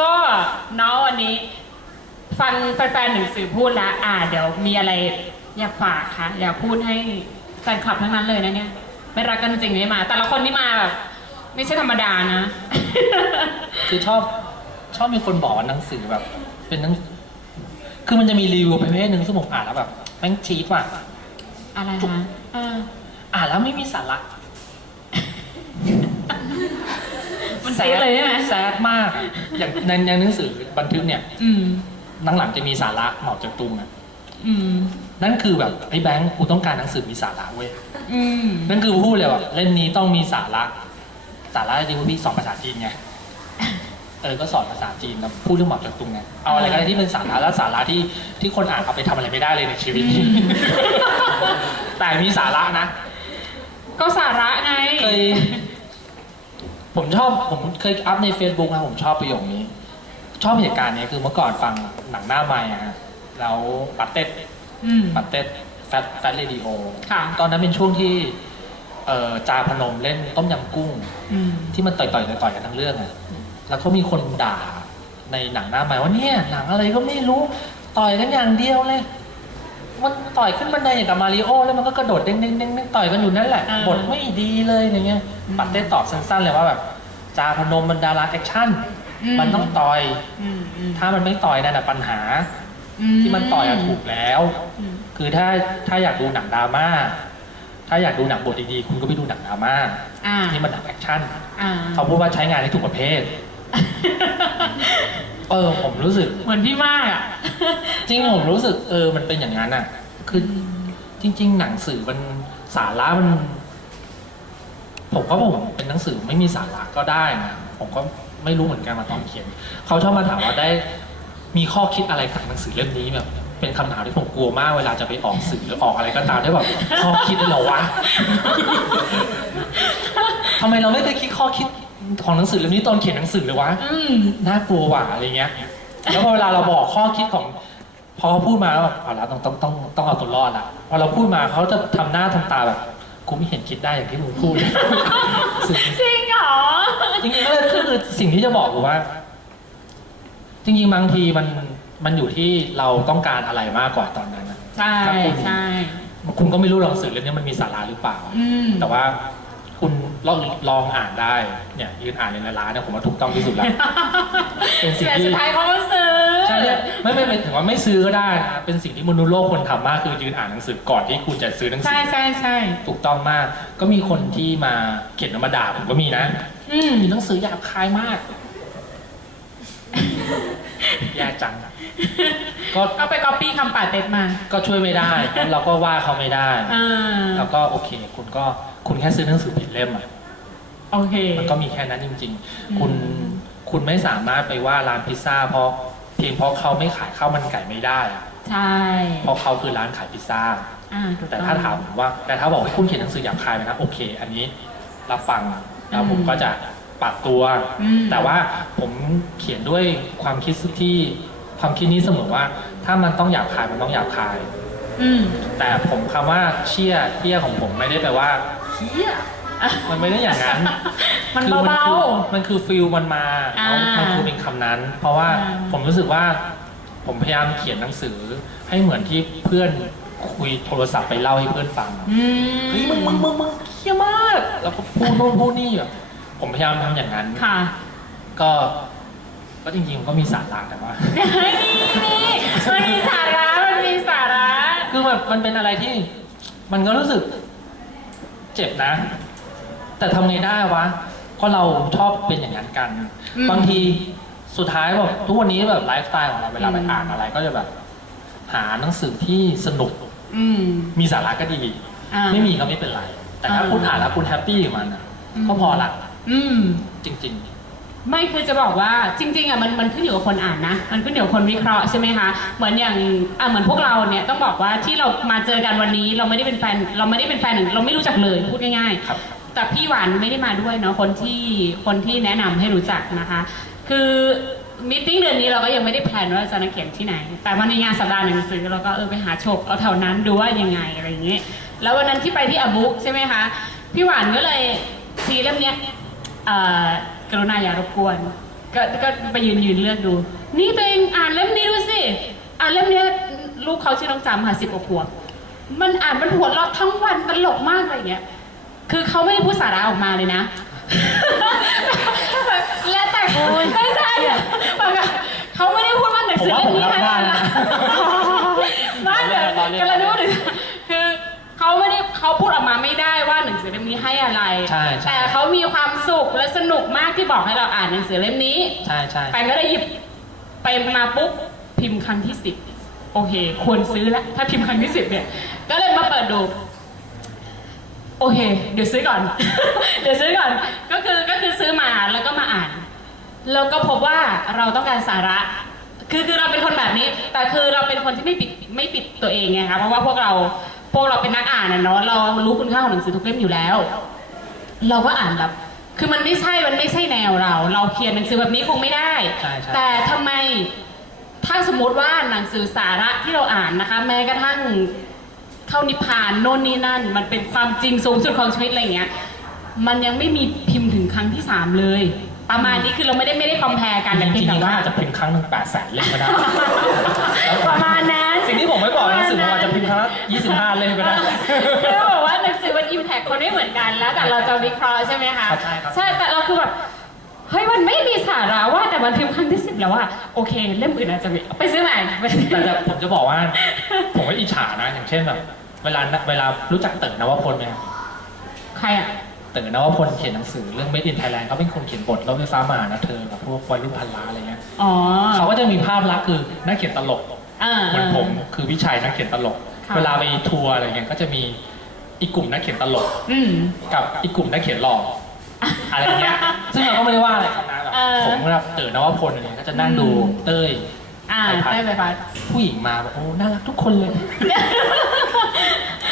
ก็เนาะวันนี้ ฟังแฟนๆหนังสือพูดแล้วอ่า เดี๋ยวมีอะไรอยากฝากคะอยากพูดให้แฟนคลับทั้งนั้นเลยนะเนี่ย ไม่รักกันจริงไม่มา แต่ละคนที่มาแบบไม่ใช่ธรรมดานะ คือชอบชอบมีคนบอกว่าหนังสือแบบ เป็นหนังคือมันจะมีรีวิวประเภทหนึ่งซึ่งผมอ่านแล้วแบบแม่งชีตว่ะอะไรคะเอออ่านแล้วไม่มีสาระ มันจี๊ดเลยใช่ไหมแซดมากอะอย่างในในหนังสือบันทึกเนี่ยอืมหลังๆจะมีสาระเหมาจากตุงอะอืมนั่นคือแบบไอ้แบงค์กูต้องการหนังสือมีสาระเว้ยอืมนั่นคือพูดเลยว่าเล่มนี้ต้องมีสาระ สาระจริงๆพี่สอนภาษาจีนไงเออก็สอนภาษาจีนแล้วพูดเรื่องหมอกจากตุงไงเอาอะไรก็ได้ที่เป็นสาระและสาระที่ที่คนอ่านเอาไปทำอะไรไม่ได้เลยในชีวิตอืมแต่มีสาระนะ ก็สาระไงเคย ผมชอบผมเคยอัพใน Facebook นะผมชอบประโยคนี้ ชอบเหตุการณ์เนี้ยคือเมื่อก่อนฟังหนังหน้าใหม่อะฮะแล้วปัตเต็ดอืม ปัตเต็ดแฟตแฟตเรดิโอค่ะ ตอนนั้นเป็นช่วงที่เอ่อจาพนมเล่นต้มยำกุ้ง อืม ที่มันต่อยต่อยต่อยต่อยกันทั้งเรื่องอะแล้วก็มีคนด่าในหนังหน้าใหม่ว่าเนี่ยหนังอะไรก็ไม่รู้ต่อยกันอย่างเดียวเลย มันต่อยขึ้นบันไดอย่างกับมาริโอแล้วมันก็กระโดดเด้งเด้งเด้งเด้งต่อยกันอยู่นั่นแหละอ่า บทไม่ดีเลยอย่างเงี้ยอืมปัดได้ตอบสั้นๆเลยว่าแบบจาพนมมันดาราแอคชั่นอืมมันต้องต่อย อืมอืมถ้ามันไม่ต่อยนั่นแหะปัญหาที่มันต่อยอะถูกแล้ว อืมคือถ้าถ้าอยากดูหนังดราม่าถ้าอยากดูหนังบทดีๆคุณก็ไปดูหนังดราม่าอ่านี่มันหนังแอคชั่นอ่า เขาพูดว่าใช้งานให้ถูกประเภทเออผมรู้สึก เหมือนพี่มากอะ จริงผมรู้สึกเออมันเป็นอย่างนั้นอะ คือจริง ๆ หนังสือมันสาระมัน ผมก็ผมเป็นหนังสือไม่มีสาระก็ได้นะผมก็ไม่รู้เหมือนกันมาตอนเขียนเขาชอบมาถามว่าได้ มีข้อคิดอะไรกับหนังสือเล่มนี้แบบ เป็นคำถามที่ผมกลัวมากเวลาจะไปออกสื่อหรือออกอะไรก็ตามได้แบบข้อคิดเลยเหรอวะทำไมเราไม่เคยคิดข้อคิด ของหนังสือเล่มนี้ตอนเขียนหนังสือเลยวะอืม น่ากลัวว่ะอะไรเงี้ย แล้วพอเวลาเราบอกข้อคิดของ พอเขาพูดมาแล้วแบบเอาละต้องต้องต้องต้องเอาตัวรอดละพอเราพูดมาเขาจะทำหน้าทำตาแบบกูไม่เห็นคิดได้อย่างที่มึงพูด สิ่งจริงเหรอ จริงๆก็เลยก็คือสิ่งที่จะบอกคือว่า จริงๆบางทีมันมันอยู่ที่เราต้องการอะไรมากกว่าตอนนั้นนะใช่ครับคุณใช่ คุณก็ไม่รู้หรอกหนังสือเล่มนี้มันมีสาระหรือเปล่า อืม แต่ว่า คุณลองลองอ่านได้เนี่ยยืนอ่านในร้านเนี่ยผมว่าถูกต้องที่สุดแล้วเป็นสิ่งแต่ที่สุดท้ายเขาก็ซื้อ ใช่เนี่ยไม่ไม่ไม่ถึงว่าไม่ซื้อก็ได้นะเป็นสิ่งที่มนุษย์โลกควรทำมากคือยืนอ่านหนังสือก่อนที่คุณจะซื้อหนังสืใช่ใช่ใช่ถูกต้องมาก ก็มีคนที่มาเขียนมาด่าผมก็มีนะ อืม มีหนังสือหยาบคายมาก แย่จังอะก็ ก็ไปก๊อปปี้คำป่าเต็ดมาก็ช่วยไม่ได้เพราะเราก็ว่าเขาไม่ได้ อ่าแล้วก็โอเค คุณก็ คุณแค่ซื้อหนังสือผิดเล่มอะโอเค มันก็มีแค่นั้นจริงอืมๆคุณคุณไม่สามารถไปว่าร้านพิซซ่าเพราะเพียงเพราะเขาไม่ขายข้าวมันไก่ไม่ได้อะใช่เพราะเขาคือร้านขายพิซซ่า อ่าถูกแต่องถ้าถามผมว่า แต่ถ้าบอกให้คุณเขียนหนังสือหยาบคายไหมนะโอเค อันนี้รับฟังแล้วผมอืมก็จะปรับตัว อืม แต่ว่าผมเขียนด้วยความคิดที่ความคิดนี้เสมอว่า ถ้ามันต้องหยาบคายมันต้องหยาบคาย อืม แต่ผมคำว่าเชี่ยเที่ยของผมไม่ได้แปลว่าเชี่ยมันไม่ได้อย่างนั้นมันคือเบาคือมันคือฟิลมันมาอ่าแล้วมันคือเป็นคำนั้น เพราะว่าอ่า ผมรู้สึกว่า ผมพยายามเขียนหนังสือ ให้เหมือนที่เพื่อนคุยโทรศัพท์ไปเล่าให้เพื่อนฟังๆอืม เฮ้ยมึงมึงมึงมึงเขี้ยมาก แล้วก็พูดโน่นพูดนี่แบบผมพยายามทำอย่างนั้น ค่ะก็ ก็จริงๆมันก็มีสาระแต่ว่าเฮ้ยนี่นี่มันมีสาระ มันมีสาระ คือแบบมันเป็นอะไรที่ มันก็รู้สึก เจ็บนะ แต่ทำไงได้วะ เพราะเราชอบเป็นอย่างนั้นกัน อืม บางทีสุดท้ายแบบทุกวันนี้แบบไลฟ์สไตล์ของเราเวลาไปอืมอ่านอะไร ก็จะแบบ หาหนังสือที่สนุกอืมมีสาระก็ดี อ่า ไม่มีก็ไม่เป็นไร แต่ถ้าอ่าคุณอ่านแล้วคุณแฮปปี้กับมันอะอืม ก็พอละอืม จริง ไม่คือจะบอกว่าจริงๆอะมันมันขึ้นอยู่กับคนอ่านนะ มันขึ้นอยู่กับคนวิเคราะห์ใช่ไหมคะเหมือนอย่างอะเหมือนพวกเราเนี่ยต้องบอกว่าที่เรามาเจอกันวันนี้เราไม่ได้เป็นแฟนเราไม่ได้เป็นแฟนหนึ่งเราไม่รู้จักเลยพูดง่ายๆครับ ๆ แต่พี่หวานไม่ได้มาด้วยเนาะคนที่คนที่แนะนำให้รู้จักนะคะ คือมิ팅เดือนนี้เราก็ยังไม่ได้แพลนว่าจะนักเขียนที่ไหน แต่วันในงานสัปดาห์หนังสือเราก็เออไปหาโฉกเอาแถวนั้นดูว่ายังไงอะไรอย่างเงี้ยแล้ววันนั้นที่ไปที่อบุ๊กใช่ไหมคะพี่หวานก็เลยซีเล่มเนี้ยเอ่อ กรุณาอย่ารบกวน ก็ก็ไปยืนยืนเลือกดู นี่ตัวเองอ่านเล่มนี้ดูสิ อ่านเล่มเนี้ยลูกเขาชื่อน้องจำค่ะสิบกว่าขวบมันอ่านมันหัวเราะทั้งวันตลกมากอะไรอย่างเงี้ย คือเขาไม่ได้พูดสาระออกมาเลยนะ และแต่ไม่ใช่อะเขาไม่ได้พูดว่าหนังสือเล่มนี้ให้อะไรนะไม่แต่กำลังจะพูดถึงคือเขาไม่ได้ เขาพูดออกมาไม่ได้ว่าหนังสือเล่มนี้ให้อะไร ใช่ใช่ แต่เขามีความสุขและสนุกมากที่บอกให้เราอ่านหนังสือเล่มนี้ ใช่ใช่ไปก็ได้หยิบไปมาปุ๊บพิมพ์ครั้งที่สิบโอเค ควรซื้อแล้วถ้าพิมพ์ครั้งที่สิบเนี่ย ก็เลยมาเปิดดู โอเค เดี๋ยวซื้อก่อน เดี๋ยวซื้อก่อน ก็คือก็คือซื้อมาแล้วก็มาอ่าน แล้วก็พบว่าเราต้องการสาระ คือคือเราเป็นคนแบบนี้ แต่คือเราเป็นคนที่ไม่ปิดไม่ปิดตัวเองไงคะเพราะว่าพวกเรา พวกเราเป็นนักอ่านนะเนาะเรารู้คุณค่าของหนังสือทุกเล่มอยู่แล้ว เราก็อ่านแบบ คือมันไม่ใช่มันไม่ใช่แนวเรา เราเขียนหนังสือแบบนี้คงไม่ได้ ใช่ใช่ แต่ทำไมถ้าสมมติว่าหนังสือสาระที่เราอ่านนะคะ แม้กระทั่ง เข้านิพพานโน่นนี่นั่น มันเป็นความจริงสูงสุดของชีวิตอะไรอย่างเงี้ย มันยังไม่มีพิมพ์ถึงครั้งที่สามเลย ประมาณนี้คือเราไม่ได้ไม่ได้คอมเพลกันแต่จเพีริยงงแต่ๆว่าว่า อาจจะพิมพ์ครั้งหนึ่งแปดแสนเล่มก็ได้ ประมาณนั้นสิ่งที่ผมไม่บอกในหนังสือผมอาจจะพิมพ์ครั้งละยี่สิบห้าเล่มก็ได้ คือบอกว่าหนังสือมันอิมแพคคนไม่เหมือนกันแล้ว แต่เราจะวิเคราะห์ใช่ไหมคะใช่ครับใช่แต่เราคือแบบเฮ้ยมันไม่มีสาระว่าแต่มันพิมพ์ครั้งที่สิบแล้วว่าโอเคเล่มอื่นอาจจะมีไปซื้อใหม่ไปซื้อแต่แต่ผมจะบอกว่า ผมก็อิจฉานะ อย่างเช่นแบบ เวลาเวลารู้จักเต๋อนวพลไหมครับ ใครอะ เต๋อนวพลเขียนหนังสือเรื่อง Made in Thailand เขาเป็นคนเขียนบทรถไฟฟ้ามานะเธอกับพวกวัยรุ่นพันล้านอะไรเงี้ยอ๋อ เขาก็จะมีภาพลักษณ์คือนักเขียนตลกอ่าเหมือนผมคือวิชัยนักเขียนตลก ค่ะ เวลาไปทัวร์อะไรเงี้ยก็จะมีอีกกลุ่มนักเขียนตลก อืม กับอีกกลุ่มนักเขียนหล่ออะไรเงี้ย ซึ่งเราก็ไม่ได้ว่าอะไรเขานะแบบเออผมแบบเต๋อนวพลอะไรเงี้ยก็จะนั่งดูอืม เต้ย อ่าไปพัด ได้ไปพัดผู้หญิงมาแบบโอ้น่ารักทุกคนเลย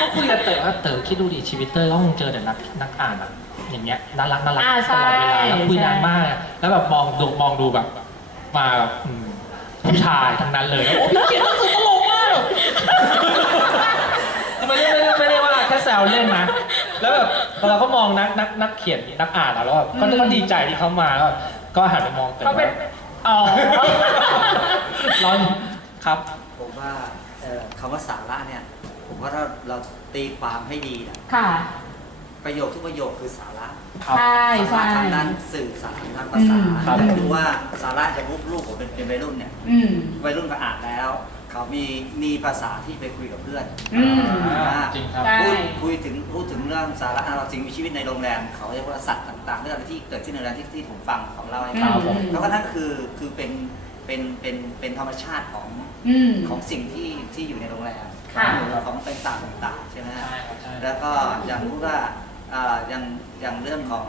ก็คุยกับเต๋อว่าเต๋อคิดดูดิชีวิตเตอร์ก็คงเจอแต่นักนักอ่านแบบอย่างเงี้ยน่ารักน่ารักอ่าตใช่ลอดเวลาแล้วคุยใช่นานมาก แล้วแบบมองดูมองดูแบบมาแบบอืมผู้ชายทั้งนั้นเลยแล้วโอ้พี่เขียนหนังสือตลกมากไม่ได้ไม่ได้ไม่ได้ว่าแค่แซวเล่นนะแล้วแบบพอเราก็มองนักนักนักเขียนนักอ่านอะแล้วแบบก็ก็ดีใจที่เขามาแล้วแบบก็หันไปมองเต๋อเขาเป็น อ๋อ ร้อนครับ ผมว่าเอ่อคำว่าสาระเนี่ย ผมว่าถ้าเราตีความให้ดีนะค่ะ ประโยคทุกประโยคคือสาระครับ ใช่สาระใช่ทางด้านสื่อสารทางภาษาอืม ครับ แต่ดูว่าสาระจากลูกลูกผมเป็นเป็นวัยรุ่นเนี่ยอืม วัยรุ่นก็อ่านแล้ว เขามีมีภาษาที่ไปคุยกับเพื่อน อืม อ่าจริงครับได้พูดคุยถึงพูดถึงเรื่องสาระเราสิ่งมีชีวิตในโรงแรม เขาเรียกว่าสัตว์ต่างๆเรื่องอะไรที่เกิดขึ้นในโรงแรมที่ที่ผมฟังของเราให้ฟังครับผมแล้วก็นั่นคือคือเป็น เป็นเป็นเป็นธรรมชาติของอืม ของสิ่งที่ที่อยู่ในโรงแรมค่ะของเป็นต่างต่างๆใช่ไหมฮะ ใช่ครับใช่แล้วก็อย่างรู้ว่าอ่าอย่างอย่างเรื่องของ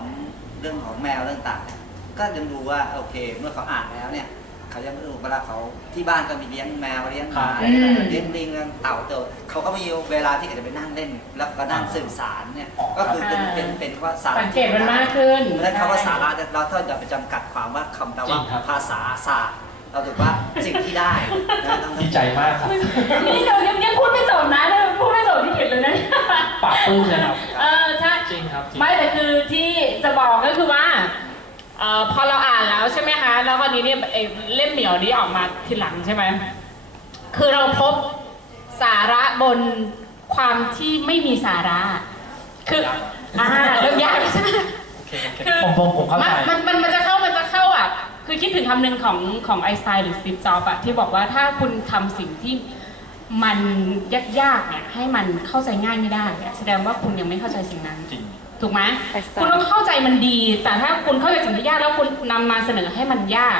เรื่องของแมวเรื่องต่างเนี่ยก็ยังดูว่าโอเค เมื่อเขาอ่านแล้วเนี่ยเขายังเออเวลาเขาที่บ้านก็มีเลี้ยงแมวเลี้ยงหมาครับอืม เลี้ยงลิงเลี้ยงเต่าเต่าเขาก็มีเวลาที่เขาจะไปนั่งเล่น แล้วก็นั่งสื่อสารเนี่ยอ๋อก็คือเป็นอ่าเป็นเป็นว่าสาระสังเกตมันมากขึ้น เพราะฉะนั้นคำว่าสาระเนี่ยเราถ้าจะไปจำกัดความว่าคำแปลว่าจริงครับภาษาศาสตร์ เราถือว่าสิ่งที่ได้นะต้องดีใจมากครับนี่เรายังยังพูดไม่จบนะเราพูดไม่จบที่ผิดเลยนะปากปลื้มเลยครับ เออใช่จริงครับจริงไม่แต่คือที่จะบอกก็คือว่าเอ่อพอเราอ่านแล้วใช่ไหมคะแล้ววันนี้เนี่ยไอ้เล่มเหมียวนี้ออกมาทีหลังใช่ไหมคือเราพบสาระบนความที่ไม่มีสาระ คืออ่าเริ่มยากแล้วใช่ไหมโอเคโอเคคือผมผมผมเข้าใจ มันมันมันจะเข้ามันจะเข้าอะ คือคิดถึงคำหนึ่งของของไอน์สไตน์หรือสตีฟจ็อบส์อะที่บอกว่าถ้าคุณทำสิ่งที่มันยากๆเนี่ยให้มันเข้าใจง่ายไม่ได้อะแสดงว่าคุณยังไม่เข้าใจสิ่งนั้น จริง ถูกไหมไอน์สไตน์คุณต้องเข้าใจมันดี แต่ถ้าคุณเข้าใจสิ่งที่ยากแล้วคุณนำมาเสนอให้มันยาก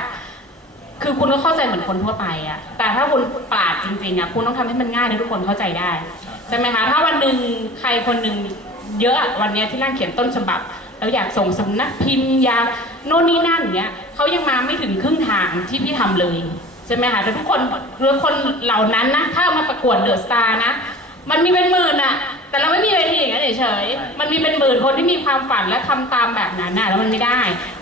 คือคุณก็เข้าใจเหมือนคนทั่วไปอะแต่ถ้าคุณปราดจริงๆอะคุณต้องทำให้มันง่ายให้ทุกคนเข้าใจได้ ใช่ไหมคะ ถ้าวันหนึ่งใครคนหนึ่งเยอะอะวันเนี้ยที่นั่งเขียนต้นฉบับ แล้วอยากส่งสำนักพิมพ์อยาก โน่นนี่นั่นเนี้ยเขายังมาไม่ถึงครึ่งทางที่พี่ทำเลยใช่ไหมคะแต่ทุกคนคือคนเหล่านั้นนะถ้ามาประกวดเดอะสตาร์นะมันมีเป็นหมื่นอะแต่เราไม่มีเวทีอย่างนั้นเฉยๆมันมีเป็นหมื่นคนที่มีความฝันและทำตามแบบนั้นน่ะแล้วมันไม่ได้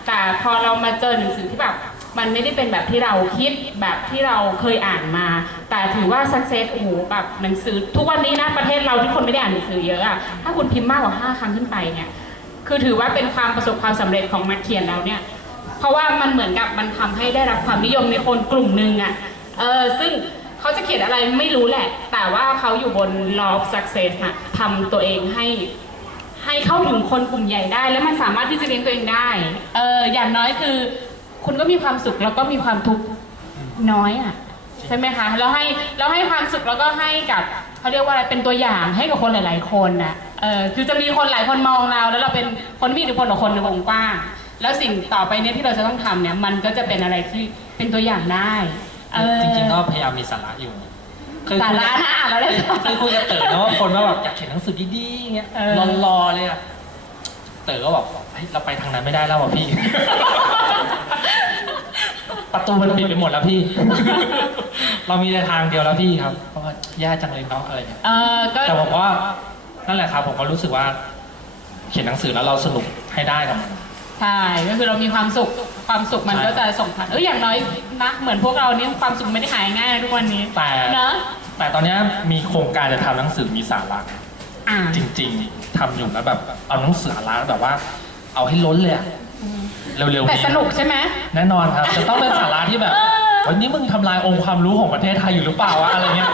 แต่พอเรามาเจอหนังสือที่แบบมันไม่ได้เป็นแบบที่เราคิดแบบที่เราเคยอ่านมา แต่ถือว่าสักเซสโอ้โหแบบหนังสือ ทุกวันนี้นะประเทศเราที่คนไม่ได้อ่านหนังสือเยอะอะถ้าคุณพิมพ์มากกว่าห้าครั้งขึ้นไปเนี่ย คือถือว่าเป็นความประสบความสำเร็จของนักเขียนแล้วเนี่ย เพราะว่ามันเหมือนกับมันทำให้ได้รับความนิยมในคนกลุ่มหนึ่งอะเออซึ่งเขาจะเขียนอะไรไม่รู้แหละ แต่ว่าเขาอยู่บน law of success อะทำตัวเองให้ให้เข้าถึงคนกลุ่มใหญ่ได้ แล้วมันสามารถที่จะเลี้ยงตัวเองได้ เอออย่างน้อยคือ คุณก็มีความสุขแล้วก็มีความทุกข์น้อยอะใช่ไหมคะแล้วให้แล้วให้ความสุขแล้วก็ให้กับ เขาเรียกว่าอะไรเป็นตัวอย่างให้กับคนหลาย ๆ คนนะเออคือจะมีคนหลายคนมองเรา แล้วเราเป็นคนที่มีอิทธิพลต่อคนในวงกว้างแล้วสิ่งต่อไปเนี่ยที่เราจะต้องทำเนี่ย มันก็จะเป็นอะไรที่เป็นตัวอย่างได้เออจริงๆก็พยายามมีสาระอยู่เคยสาคุยระนะอ่านแล้วได้สาระเคยคุยกับเต๋อนะว่าคนว่าแบบอยากเขียนหนังสือดีๆอย่างเงี้ยเออรอๆเลยอะเต๋อก็บอกเฮ้ยเราไปทางนั้นไม่ได้แล้วว่ะพี่ ประตูมันปิดไปหมดแล้วพี่ เรามีแต่ทางเดียวแล้วพี่ครับ เพราะว่าแย่จังเลยเนาะอะไรเงี้ยเออก็ แต่ผมว่านั่นแหละครับผมก็รู้สึกว่า เขียนหนังสือแล้วเราสนุกให้ได้กับมัน ใช่ก็คือเรามีความสุข ความสุขมันใช่ ก็จะส่งผ่านเอออย่างน้อยนะเหมือนพวกเราเนี่ยความสุขไม่ได้หายง่ายนะทุกวันนี้แต่เนอะแต่ตอนเนี้ยมีโครงการจะทำหนังสือมีสาระ อ่า จริงๆทำอยู่แล้วแบบ เอาหนังสือสาระแบบว่า เอาให้ล้นเลยอะเร็วๆแต่นี้สนุกใช่ไหม แน่นอนครับ จะต้องเป็นสาระที่แบบ เออ วันนี้มึงทำลายองค์ความรู้ของประเทศไทยอยู่หรือเปล่าวะอะไรเงี้ย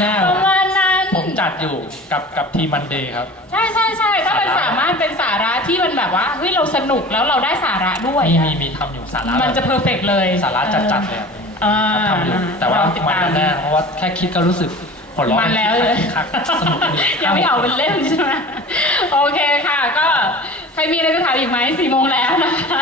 แน่ประมาณนั้นๆผมจัดอยู่กับกับทีมันเดย์ครับ ใช่ใช่ใช่ถ้ามันสาระสามารถเป็นสาระที่มันแบบว่าเฮ้ยเราสนุกแล้วเราได้สาระด้วยมีอะมีมีทำอยู่สาระมันจะเพอร์เฟกเลยสาระจัดๆเลยอะเออทำอยู่แต่ว่าเรติดมันตาม แน่ๆเพราะว่าแค่คิดก็รู้สึกหัวเราะมันแล้วเลยคักสนุกดี ยังไม่เอาเป็นเล่มใช่ไหมโอเคค่ะ ก็ใครมีอะไรจะถามอีกไหมสี่โมงแล้วนะคะ